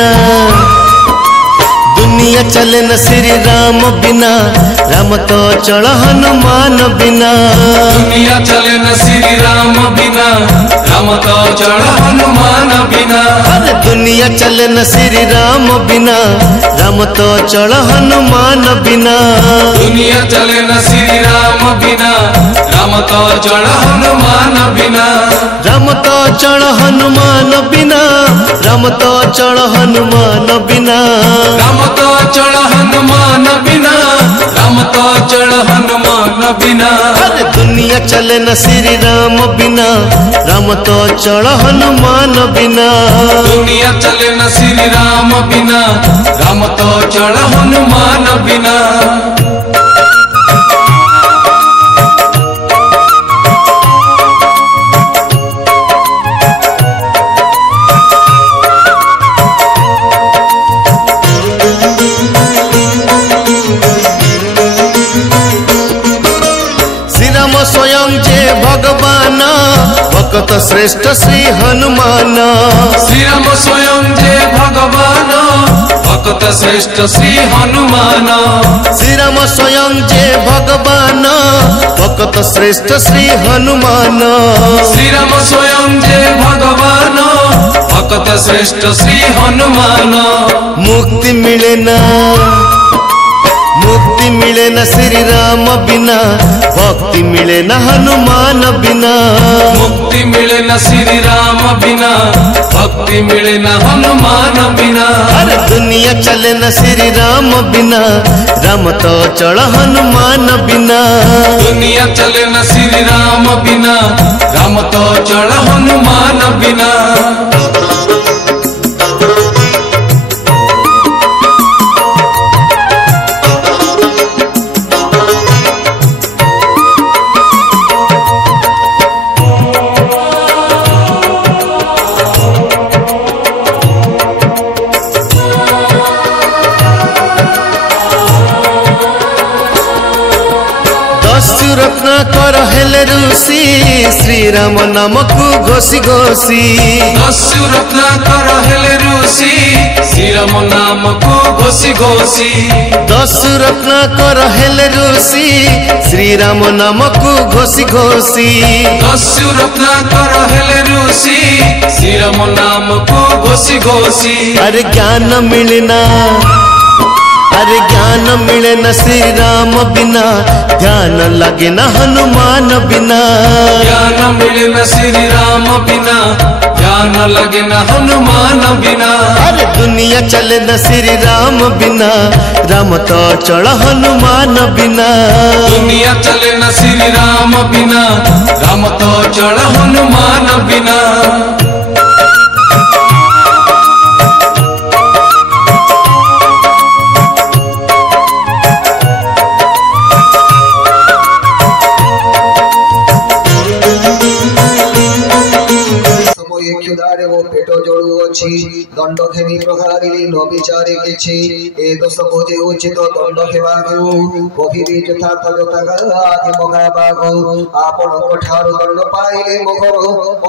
ना दुनिया चले न श्री राम बिना राम तो चल हनुमान बिना दुनिया चले न श्री राम बिना राम तो चल हनुमान बिना अरे दुनिया चले न श्री राम बिना राम तो चल हनुमान बिना दुनिया चले न श्री राम बिना राम तो चल हनुमान बिना राम तो चल हनुमान बिना राम तो चल हनुमान बिना राम तो चल हनुमान बिना राम तो चल हनुमान बिना अरे दुनिया चले न श्री राम बिना राम तो चल हनुमान बिना दुनिया चले न श्री राम बिना राम तो चल हनुमान बिना स्वयं जे भगवान भक्त श्रेष्ठ श्री हनुमान श्री राम स्वयं जे भगवान भक्त श्रेष्ठ श्री हनुमान श्री राम स्वयं जे भगवान भक्त श्रेष्ठ श्री हनुमान श्री राम स्वयं जे भगवान भक्त श्रेष्ठ श्री हनुमान मुक्ति मिले न श्री राम बिना भक्ति मिले न हनुमान बिना मुक्ति मिले न श्री राम बिना भक्ति मिले न हनुमान बिना अरे दुनिया चले न श्री राम बिना राम तो चल हनुमान बिना दुनिया चले न श्री राम बिना राम तो चल हनुमान बिना रत्न कर हेले ऋषि श्री राम नाम को घोषी घोषी दस्यु रत्न कर हेले ऋषि श्री राम नाम को घोषी घोषी दस्यु रत्न कर हेले ऋषि श्री राम नाम को घोषी घोषी दस्यु रत्न कर हेले ऋषि श्री राम नाम को घोषी घोषी अरे ज्ञान मिलना अरे ज्ञान मिले न श्री राम बिना ध्यान लगे न हनुमान बिना ज्ञान मिले न श्री राम बिना ध्यान लगे न हनुमान बिना अरे दुनिया चले न श्री राम बिना राम तो चल हनुमान बिना दुनिया चले न श्री राम बिना राम तो चल हनुमान बिना दंड खेमी प्रहारी न विचारे किछि ए दोष बोझे उचित दंड हेबागु कहिबे यथार्थ जतागाधि मगाबागु आपण ठारु दंड पाइले मोहर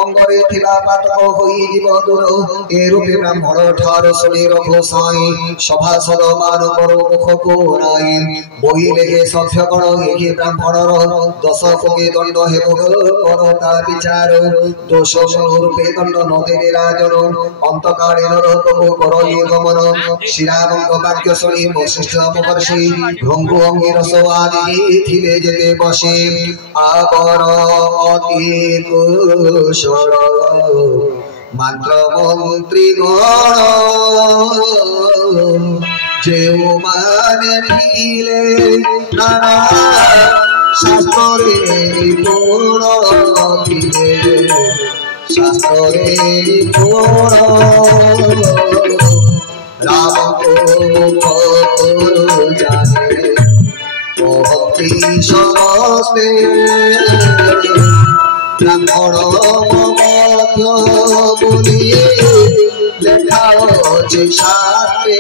अंगरे थिला पातक होई जीव दूर ए रूपे ब्राह्मण ठारु सुनि रघु साई सभासद मान करो मुख को राई बहिले ए सभ्य गण ए ब्राह्मणर दश कोगे दंड हेबो करता विचार दोष रूपे दंड न देवे राजन अंतकाले नरकको करई गमन श्रीरामଙ୍କ वाक्य शुणी वशिष्ठ महर्षि भृंगु अंगिरस आदि थिले जेते बसे आवर अति कुशल मंत्र मंत्री गण जेउ माने थिले नाना शास्त्रे निपुण थिले शास्त्रे निपुण राम को जाने भक्ति समस्ते ब्राह्मण मध्य बोलिए लेखा अच्छी शास्त्रे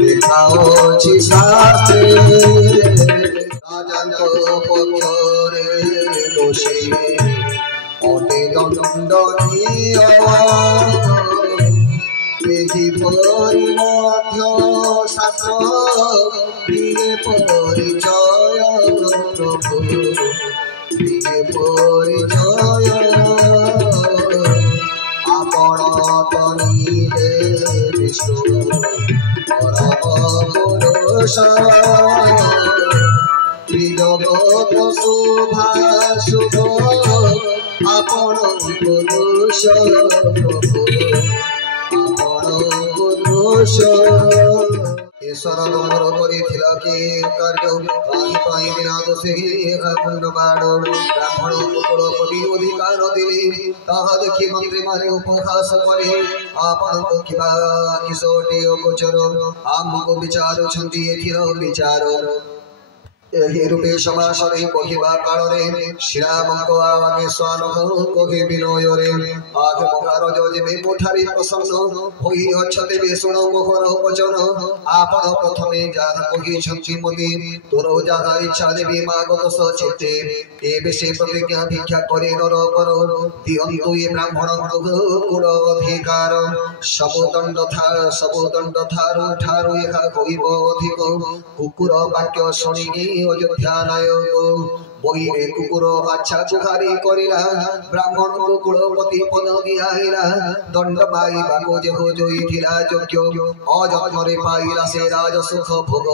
लेखा अच्छी शास्त्रे राजांत पक्षरे दोषी अति दंडनीय ଏହିପରି ମଧ୍ୟ ଶାସ୍ତ୍ର ଦିଏ ପରିଚୟ ପ୍ରଭୁ ଦିଏ ପରିଚୟ ଆପଣ ତନିଲେ ବିଷ୍ଣୁ ପରମ ପୁରୁଷ ଜଗତ ଶୋଭା ଶୁଭ ଆପଣଙ୍କ ଦୋଷ ଆପଣଙ୍କ ଦୋଷ ଈଶ୍ୱର ତମର କରିଥିଲା କି କାର୍ଯ୍ୟ ପାଇଁ ବିନା ଦୋଷେ କୁଣ୍ଡ ବାଡ଼ ବ୍ରାହ୍ମଣ କୁଳପତି ଅଧିକାର ଦେଲେ ତାହା ଦେଖି ମନ୍ତ୍ରୀମାନେ ଉପହାସ କଲେ ଆପଣଙ୍କ କିବା କିଶୋଟି ଗୋଚର ଆମକୁ ବିଚାରୁଛନ୍ତି ଏଥିର ବିଚାର ଏହି ରୂପେ ସମାସରେ କହିବା କାଳରେ ଶ୍ରୀରାମଙ୍କ ଆଗେ ସ୍ୱାନ କହି ବିନୟରେ ଆଗେ ମହାରାଜ ଯେବେ ମୋଠାରେ ପ୍ରସନ୍ନ ହୋଇ ଅଛନ୍ତି ବେ ଶୁଣ ମୋହର ବଚନ ଆପଣ ପ୍ରଥମେ ଯାହା କହିଛନ୍ତି ମୋତେ ତୋର ଯାହା ଇଚ୍ଛା ଦେବି ମାଗ ଦୋଷ ଚିତ୍ତେ ଏବେ ସେ ପ୍ରତିଜ୍ଞା ଭିକ୍ଷା କରି ନର କର ଦିଅନ୍ତୁ ଏ ବ୍ରାହ୍ମଣଙ୍କୁ କୁଳ ଅଧିକାର ସବୁ ଦଣ୍ଡ ଠାରୁ ଏହା କହିବ ଅଧିକ କୁକୁର ବାକ୍ୟ ଶୁଣିକି ଅଯୋଧ୍ୟା ନାୟକ ବହିରେ କୁକୁର ଆଚ୍ଛା ଗୁହାରି କରିଲା ବ୍ରାହ୍ମଣଙ୍କୁ କୁଳପତି ପଦ ଦିଆଇଲା ଦଣ୍ଡ ପାଇବାକୁ ଯେହ ଯୋଇଥିଲା ଯୋଗ୍ୟ ଅଯତ୍ନରେ ପାଇଲା ସେ ରାଜସୁଖ ଭୋଗ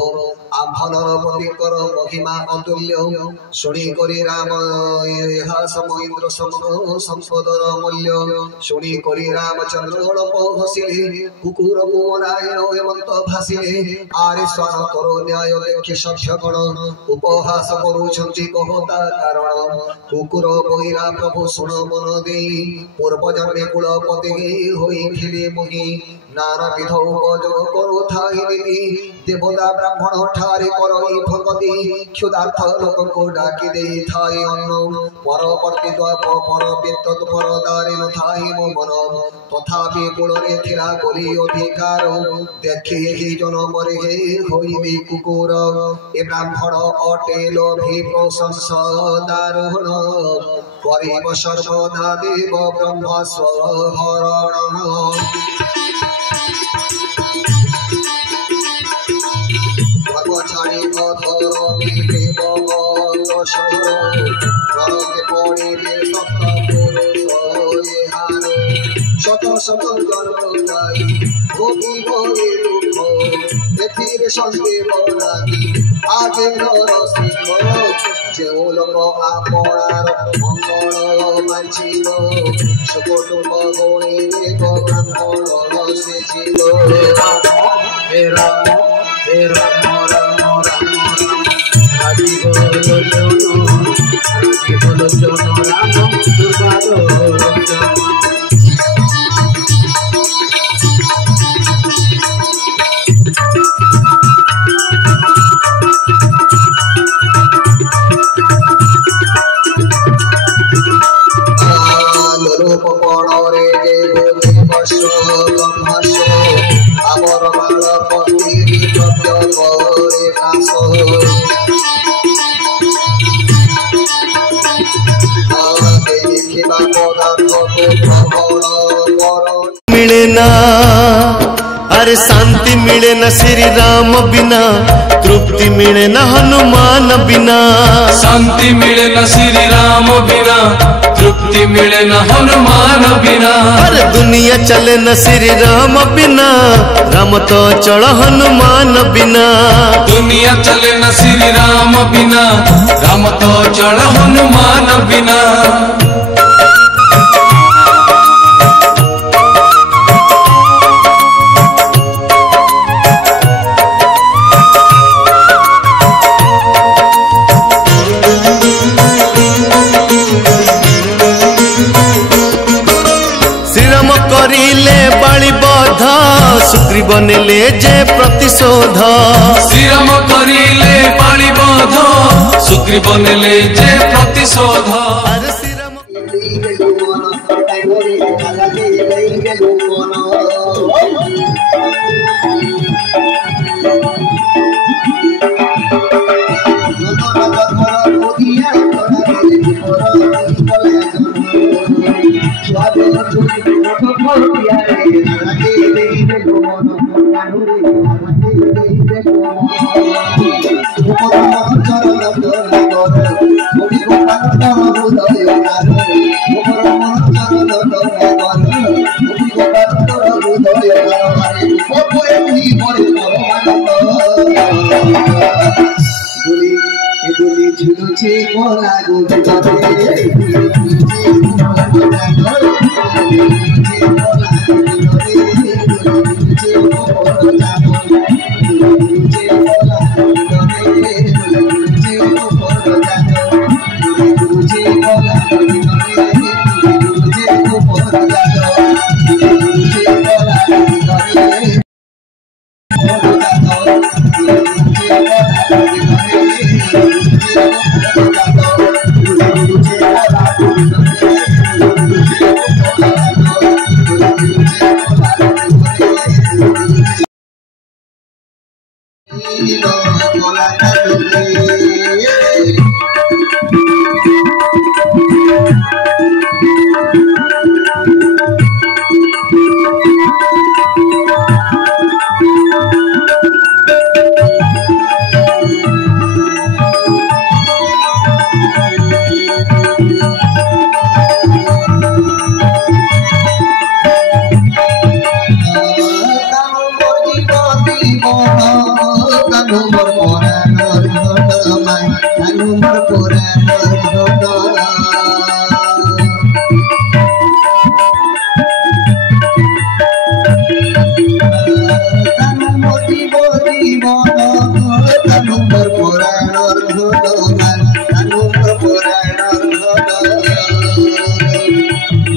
ଆମ୍ଭନର ପତିଙ୍କର ମହିମା ଅତୁଲ୍ୟ ଶୁଣି କରି ରାମ ଏହା ସମଇନ୍ଦ୍ର ସମୂହ ସମ୍ପଦର ମୂଲ୍ୟ ଶୁଣି କରି ରାମଚନ୍ଦ୍ର ଅଳପ ହସିଲେ କୁକୁରକୁ ମନାଇଲ ହେମନ୍ତ ଭାସିଲେ ଆରେ ସ୍ୱାନ ତୋର ନ୍ୟାୟ ଦେଖି ସଭ୍ୟଗଣ ଉପହାସ କରୁଛନ୍ତି କହତା କାରଣ କୁକୁର କହିଲା ପ୍ରଭୁ ଶୁଣ ମନ ଦେଇ ପୂର୍ବ ଜନ୍ମେ କୁଳପତି ହୋଇଥିଲେ ମୁହିଁ ନାନାବିଧ ଉପଯୋଗ କରୁଥାଇ ଦେବତା ବ୍ରାହ୍ମଣ ଠାରେ କରଇ ଭଗତି କ୍ଷୁଧାର୍ଥ ଲୋକଙ୍କୁ ଡାକି ଦେଇଥାଏ ଅନ୍ନ ପରବର୍ତ୍ତୀ ଦ୍ୱାପ ପର ବିଦ୍ୟୁତ୍ ପରଦାରେ ନଥାଏ ମୋ ମନ ତଥାପି କୂଳରେ ଥିଲା ବୋଲି ଅଧିକାର ଦେଖି ଏହି ଜନମରେ ହୋଇବି କୁକୁର ଏ ବ୍ରାହ୍ମଣ ଅଟେ ଲୋଭୀ ପ୍ରଶଂସଦାରୁଣ କରିବ ସର୍ବଦା ଦେବ ବ୍ରହ୍ମ ସ୍ୱହରଣ ছাড়ি অধরে পড়িলে শত শত জন্ম যাই ভোগিব দুঃখ এথির সঙ্গে বনাদি আগে রসিক যেও লোক আপনার মঙ্গল মানছিব সুকুটুম্ব গণিবে ব্রাহ্মণ সেছিল রাম রাজি বলো জন রাম পড়রে আমার মাল পতি করে কাশ দেখিবা পদার্থ मिले ना अरे शांति मिले न श्री राम बिना तृप्ति मिले न हनुमान बिना शांति मिले न श्री राम बिना तृप्ति मिले न हनुमान बिना अरे दुनिया चले न श्री राम बिना राम तो चल हनुमान बिना दुनिया चले न श्री राम बिना राम तो चल हनुमान बिना सुग्रीव नेले जे प्रतिशोध श्रीराम करिले पाणी बध सुग्रीव नेले जे प्रतिशोध अरे श्रीराम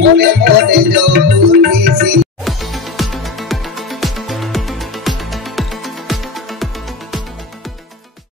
Mone